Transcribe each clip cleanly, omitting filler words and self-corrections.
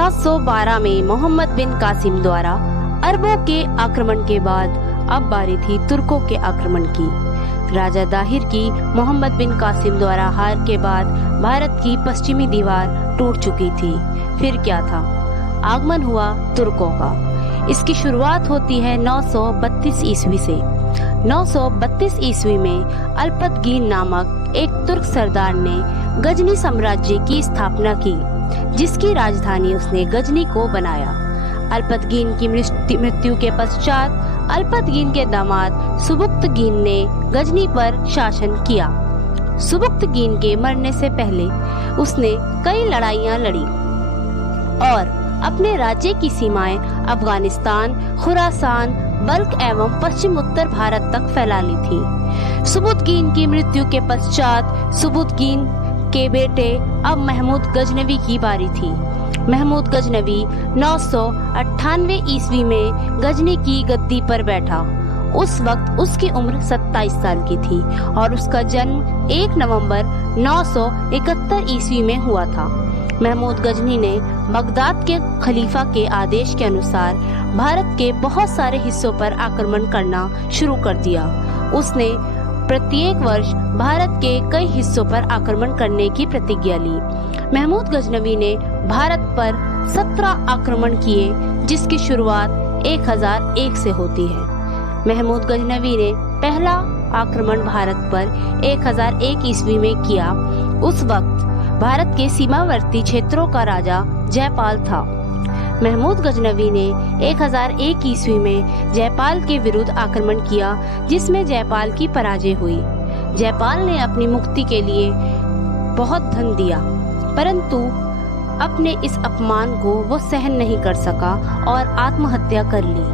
712 में मोहम्मद बिन कासिम द्वारा अरबों के आक्रमण के बाद अब बारी थी तुर्कों के आक्रमण की। राजा दाहिर की मोहम्मद बिन कासिम द्वारा हार के बाद भारत की पश्चिमी दीवार टूट चुकी थी। फिर क्या था? आगमन हुआ तुर्कों का। इसकी शुरुआत होती है 932 ईस्वी से। 932 ईस्वी में अल्पतगीन नामक एक तुर्क सरदार ने गजनी साम्राज्य की स्थापना की, जिसकी राजधानी उसने गजनी को बनाया। अल्पतगीन की मृत्यु के पश्चात अल्पतगीन के दामाद सुबुक्तगीन ने गजनी पर शासन किया। सुबुक्तगीन के मरने से पहले उसने कई लड़ाइयां लड़ी और अपने राज्य की सीमाएं अफगानिस्तान, खुरासान, बल्ख एवं पश्चिम उत्तर भारत तक फैला ली थी। सुबुक्तगीन की मृत्यु के पश्चात सुबुक्तगीन के बेटे अब महमूद गजनवी की बारी थी। महमूद गजनवी 998 ईस्वी में गजनी की गद्दी पर बैठा। उस वक्त उसकी उम्र 27 साल की थी और उसका जन्म 1 नवंबर 971 ईस्वी में हुआ था। महमूद गजनी ने बगदाद के खलीफा के आदेश के अनुसार भारत के बहुत सारे हिस्सों पर आक्रमण करना शुरू कर दिया। उसने प्रत्येक वर्ष भारत के कई हिस्सों पर आक्रमण करने की प्रतिज्ञा ली। महमूद गजनवी ने भारत पर 17 आक्रमण किए, जिसकी शुरुआत 1001 से होती है। महमूद गजनवी ने पहला आक्रमण भारत पर 1001 ईस्वी में किया। उस वक्त भारत के सीमावर्ती क्षेत्रों का राजा जयपाल था। महमूद गजनवी ने 1001 ईस्वी में जयपाल के विरुद्ध आक्रमण किया, जिसमें जयपाल की पराजय हुई। जयपाल ने अपनी मुक्ति के लिए बहुत धन दिया, परंतु अपने इस अपमान को वो सहन नहीं कर सका और आत्महत्या कर ली।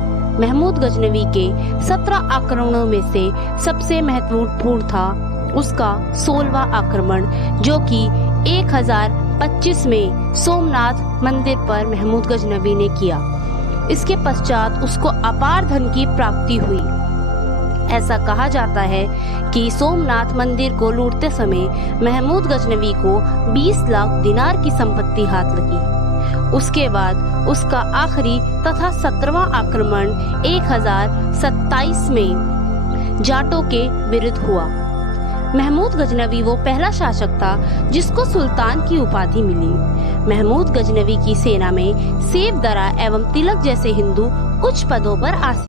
महमूद गजनवी के 17 आक्रमणों में से सबसे महत्वपूर्ण था उसका 16वां आक्रमण, जो कि 1025 में सोमनाथ मंदिर पर महमूद गजनवी ने किया। इसके पश्चात उसको अपार धन की प्राप्ति हुई। ऐसा कहा जाता है कि सोमनाथ मंदिर को लूटते समय महमूद गजनवी को 20 लाख दिनार की संपत्ति हाथ लगी। उसके बाद उसका आखिरी तथा 17वां आक्रमण 1027 में जाटों के विरुद्ध हुआ। महमूद गजनवी वो पहला शासक था जिसको सुल्तान की उपाधि मिली। महमूद गजनवी की सेना में सेव दरा एवं तिलक जैसे हिंदू उच्च पदों पर आसीन